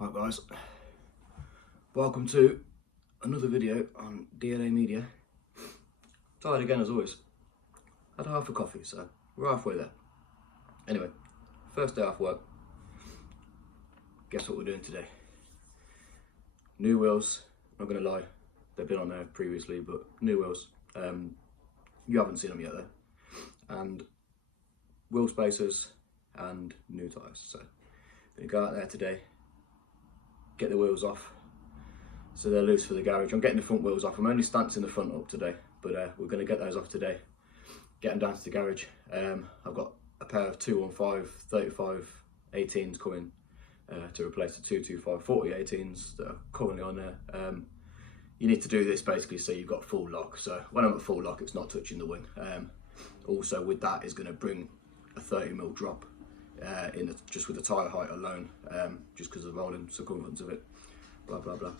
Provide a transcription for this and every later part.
Right guys, welcome to another video on DNA Media. Tired again as always. Had half a coffee, so we're halfway there. Anyway, first day off work. Guess what we're doing today? New wheels, not gonna lie, they've been on there previously, but new wheels. You haven't seen them yet though. And wheel spacers and new tyres. So, gonna go out there today, get the wheels off so they're loose for the garage. I'm getting the front wheels off. I'm only stancing the front up today, but we're going to get those off today, get them down to the garage. I've got a pair of 215 35 18s coming to replace the 225 40 18s that are currently on there. You need to do this basically so you've got full lock. So when I'm at full lock, it's not touching the wing. Also with that is going to bring a 30mm drop just with the tyre height alone, just because of the rolling circumference of it, blah blah blah.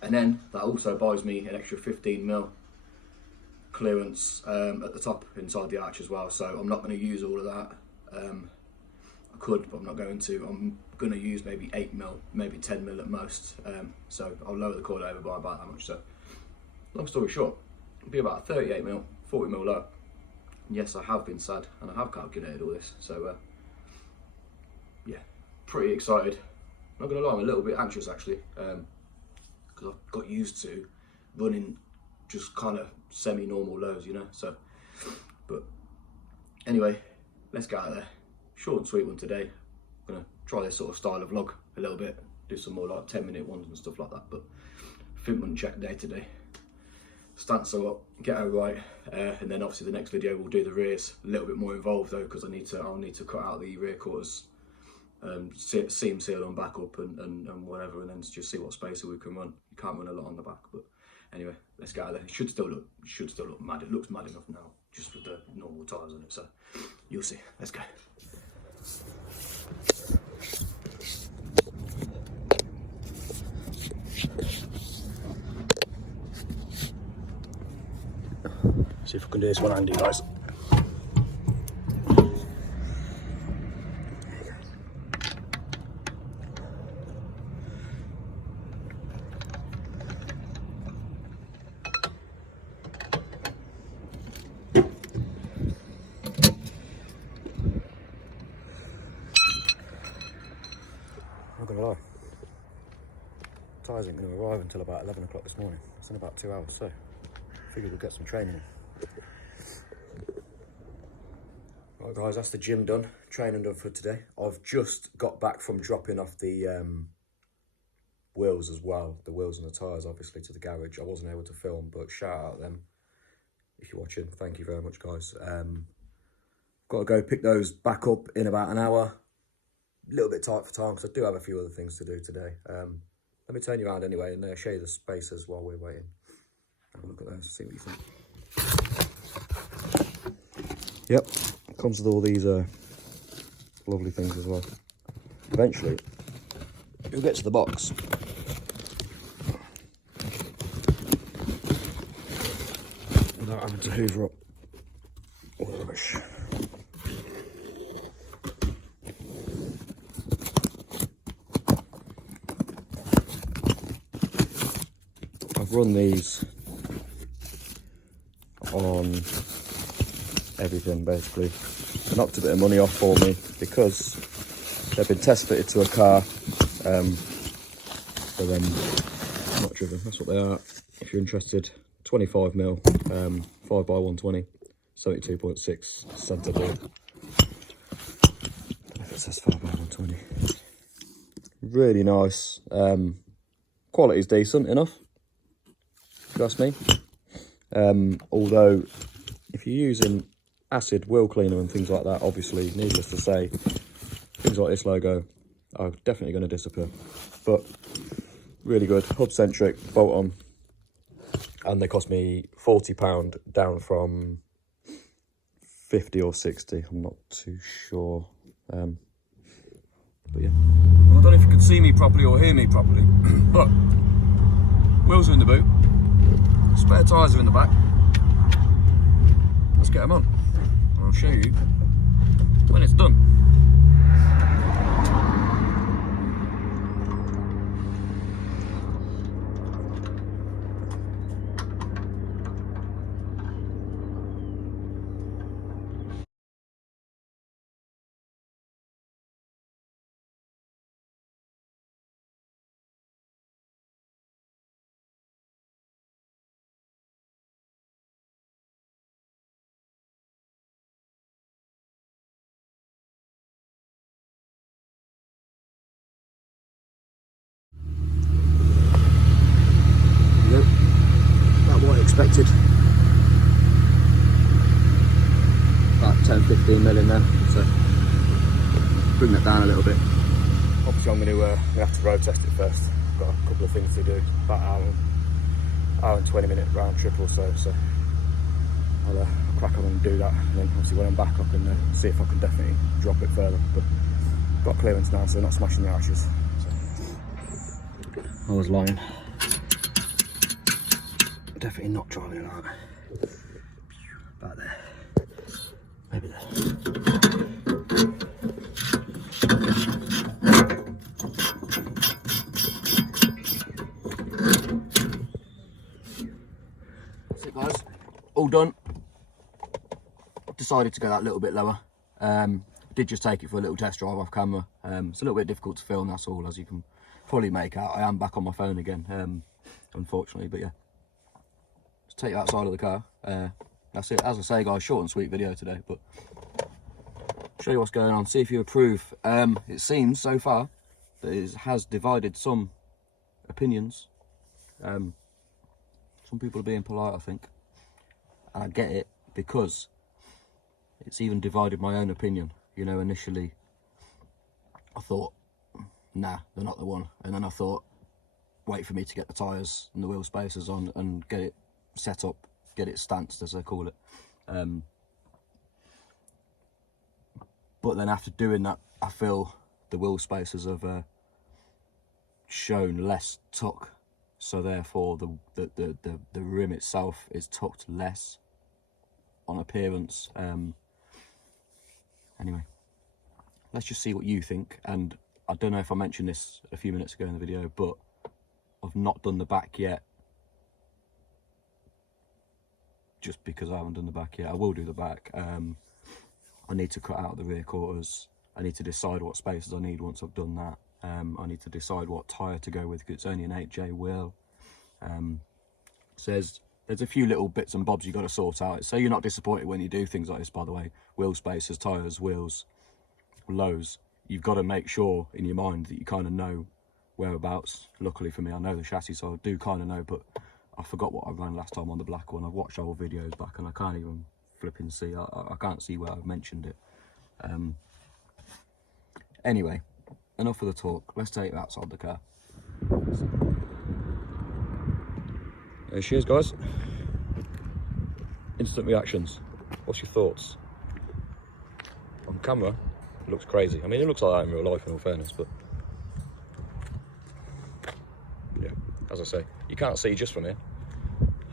And then that also buys me an extra 15mm clearance at the top inside the arch as well. So I'm not going to use all of that. I could, but I'm not going to. I'm going to use maybe 8mm, maybe 10mm at most. So I'll lower the cord over by about that much. So long story short, it'll be about 38mm, 40mm low. Yes, I have been sad and I have calculated all this. So yeah, pretty excited. Not gonna lie, I'm a little bit anxious actually, because I've got used to running just kind of semi-normal lows, you know. So, but anyway, let's get out there. Short and sweet one today. I'm gonna try this sort of style of vlog a little bit, do some more like 10-minute ones and stuff like that. But Fitment check day today. Stance her up, get her right, and then obviously the next video we'll do the rears. A little bit more involved though, because I'll need to cut out the rear quarters, seam seal on back up and whatever, and then just see what spacer we can run. You can't run a lot on the back, but anyway, let's get out there. It should still look mad. It looks mad enough now, just with the normal tyres on it. So you'll see. Let's go. See if I can do this one handy, guys. Not gonna lie, tyres ain't gonna arrive until about 11 o'clock this morning. It's in about 2 hours, so I figured we'll get some training in. Right guys, that's the gym done, training done for today. I've just got back from dropping off the wheels as well, the wheels and the tyres obviously to the garage. I wasn't able to film, but shout out them if you're watching. Thank you very much guys. Got to go pick those back up in about an hour. A little bit tight for time because I do have a few other things to do today. Let me turn you around anyway and show you the spacers while we're waiting. Have a look at those, see what you think. Yep, comes with all these lovely things as well. Eventually, you'll get to the box. Without having to hoover up all the rubbish. I've run these on everything basically. Knocked a bit of money off for me because they've been test fitted to a car, so then not driven. That's what they are. If you're interested, 25mm, 5x120, 72.6 centre board. I don't know if it says 5x120. Really nice. Quality's decent enough, if you ask me. Although if you're using acid wheel cleaner and things like that, obviously needless to say, things like this logo are definitely going to disappear. But really good, hub centric, bolt on, and they cost me £40 down from 50 or 60. I'm not too sure. But yeah, well, I don't know if you can see me properly or hear me properly, but wheels are in the boot, spare tyres are in the back. Let's get them on. I'll show you when it's done. 10-15 mil in there, so bring that down a little bit. Obviously I'm going to have to road test it first. I've got a couple of things to do, about an hour and 20 minute round trip or so, so I'll crack on and do that, and then obviously when I'm back I can see if I can definitely drop it further, but I've got clearance now so not smashing the arches. So. I was lying. Definitely not driving it out. About there. Maybe there. That's it, guys. All done. Decided to go that little bit lower. Did just take it for a little test drive off camera. It's a little bit difficult to film, that's all, as you can probably make out. I am back on my phone again, unfortunately, but yeah. Just take you outside of the car. That's it. As I say, guys, short and sweet video today, but show you what's going on, see if you approve. It seems so far that it has divided some opinions. Some people are being polite, I think, and I get it, because it's even divided my own opinion. You know, initially I thought, nah, they're not the one, and then I thought, wait for me to get the tyres and the wheel spacers on and get it set up, get it stanced, as they call it. But then after doing that, I feel the wheel spacers have shown less tuck, so therefore the rim itself is tucked less on appearance. Anyway, let's just see what you think. And I don't know if I mentioned this a few minutes ago in the video, but I've not done the back yet, just because I haven't done the back yet. I will do the back. I need to cut out the rear quarters. I need to decide what spacers I need once I've done that. I need to decide what tyre to go with, because it's only an 8J wheel. So there's a few little bits and bobs you got to sort out, so you're not disappointed when you do things like this. By the way, wheel spacers, tyres, wheels, lows, you've got to make sure in your mind that you kind of know whereabouts. Luckily for me, I know the chassis, so I do kind of know, but I forgot what I ran last time on the black one. I've watched old videos back and I can't even flipping see. I can't see where I've mentioned it. Anyway, enough of the talk. Let's take it outside the car. There she is, guys. Instant reactions. What's your thoughts? On camera, it looks crazy. I mean, it looks like that in real life, in all fairness, but yeah, as I say, you can't see just from here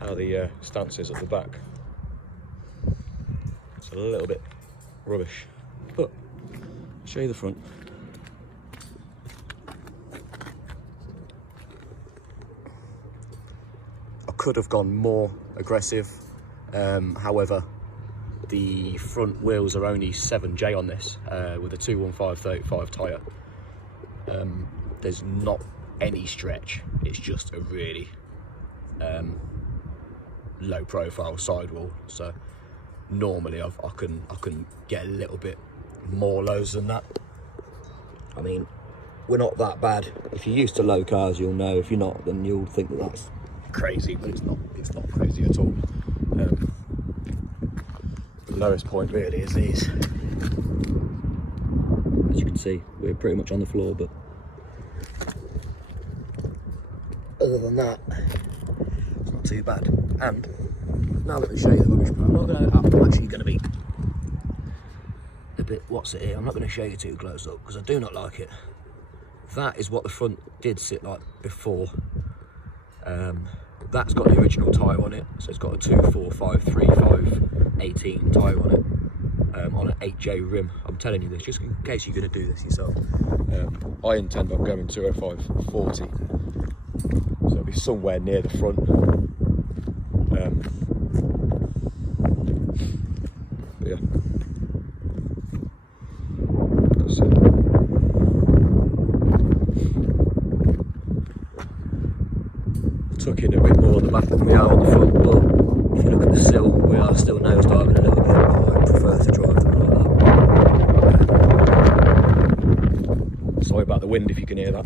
how the stance is at the back. It's a little bit rubbish, but I'll show you the front. I could have gone more aggressive, however, the front wheels are only 7J on this, with a 215/35 tyre. There's not any stretch, it's just a really low profile sidewall, so normally I can get a little bit more lows than that. I mean, we're not that bad. If you're used to low cars, you'll know. If you're not, then you'll think that that's crazy, but it's not crazy at all. The lowest point really is these. As you can see, we're pretty much on the floor, but other than that, it's not too bad. And now let me show you the rubbish part. I'm actually going to be a bit, what's it here? I'm not going to show you too close up because I do not like it. That is what the front did sit like before. That's got the original tyre on it, so it's got a 245/35 18 tyre on it, on an 8J rim. I'm telling you this just in case you're going to do this yourself. I intend on going 205/40, so it'll be somewhere near the front. But yeah, that's it. Tuck in a bit more on the back than we are on the front, but if you look at the sill, we are still nose diving a little bit. I prefer to drive them like that. Sorry about the wind if you can hear that.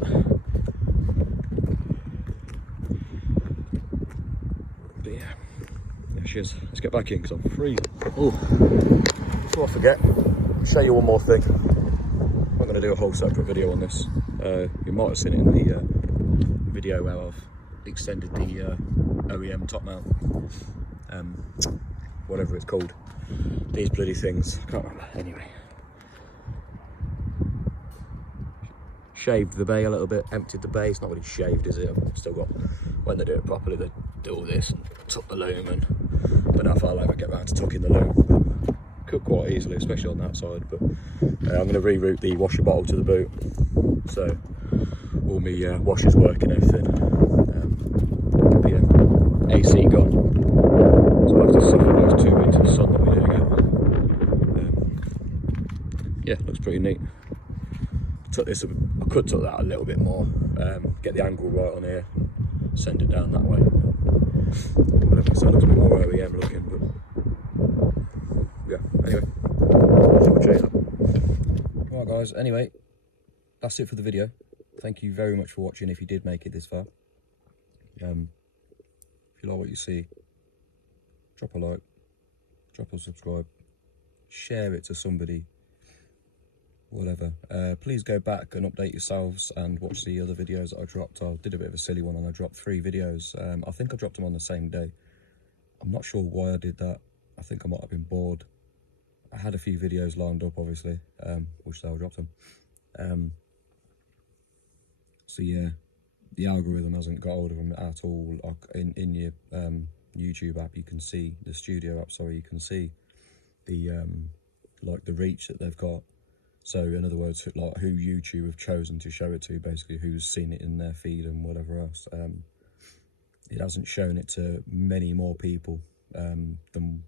But yeah, there she is. Let's get back in because I'm freezing. Oh, before I forget, I'll show you one more thing. I'm going to do a whole separate video on this. You might have seen it in the video where I've extended the OEM top mount, whatever it's called. These bloody things, I can't remember. Anyway, shaved the bay a little bit, emptied the bay. It's not really shaved, is it? I've still got, when they do it properly, they do all this and tuck the loom, and don't know if I'll ever get around to tucking the loom. Could quite easily, especially on that side. But I'm going to reroute the washer bottle to the boot, so all my washers work and everything. But yeah, AC gone, so I'll have to suffer those 2 weeks of sun that we do get. Yeah, looks pretty neat. Tuck this, I could tuck that a little bit more, get the angle right on here, send it down that way. Whatever, so it looks a bit more OEM looking, but yeah, anyway, so we'll change that. Right guys, anyway, that's it for the video. Thank you very much for watching if you did make it this far. If you like what you see, drop a like, drop a subscribe, share it to somebody, whatever. Please go back and update yourselves and watch the other videos that I dropped. I did a bit of a silly one and I dropped 3 videos. I think I dropped them on the same day. I'm not sure why I did that. I think I might have been bored. I had a few videos lined up, obviously, which I dropped them. So yeah, the algorithm hasn't got hold of them at all. In your YouTube app, you can see the studio app. Sorry, you can see the like the reach that they've got. So in other words, like who YouTube have chosen to show it to, basically who's seen it in their feed and whatever else. It hasn't shown it to many more people than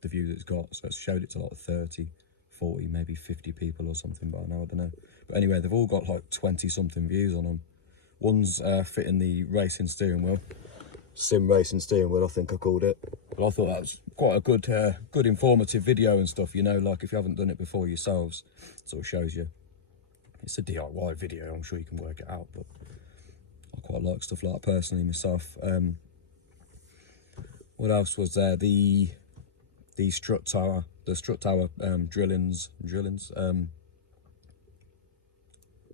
the views it's got. So it's showed it to like 30, 40, maybe 50 people or something by now, I don't know. But anyway, they've all got like 20 something views on them. One's fitting the racing steering wheel, sim racing steering wheel, I think I called it. But I thought that was quite a good informative video and stuff, you know, like if you haven't done it before yourselves, it sort of shows you. It's a DIY video, I'm sure you can work it out, but I quite like stuff like that personally myself. What else was there? The strut tower, drillings.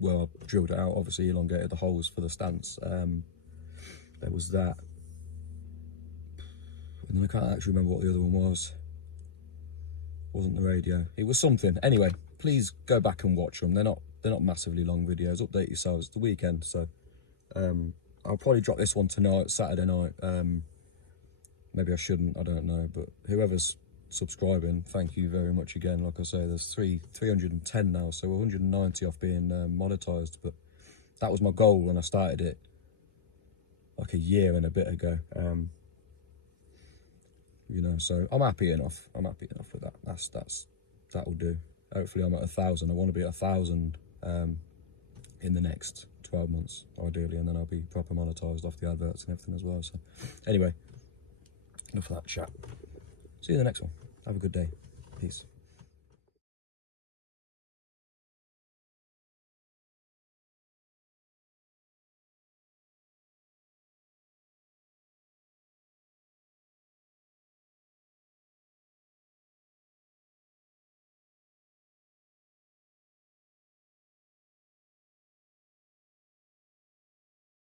Well, I drilled it out, obviously elongated the holes for the stance. There was that. And then I can't actually remember what the other one was. Wasn't the radio. It was something. Anyway, please go back and watch them. They're not massively long videos. Update yourselves. It's the weekend, so I'll probably drop this one tonight, Saturday night. Maybe I shouldn't, I don't know. But whoever's subscribing, thank you very much again. Like I say, there's 310 now, so 190 off being monetized. But that was my goal when I started it like a year and a bit ago. You know, so I'm happy enough. I'm happy enough with that. That'll do. Hopefully I'm at 1,000. I want to be at 1,000 in the next 12 months, ideally, and then I'll be proper monetized off the adverts and everything as well. So anyway, enough of that chat. See you in the next one. Have a good day. Peace.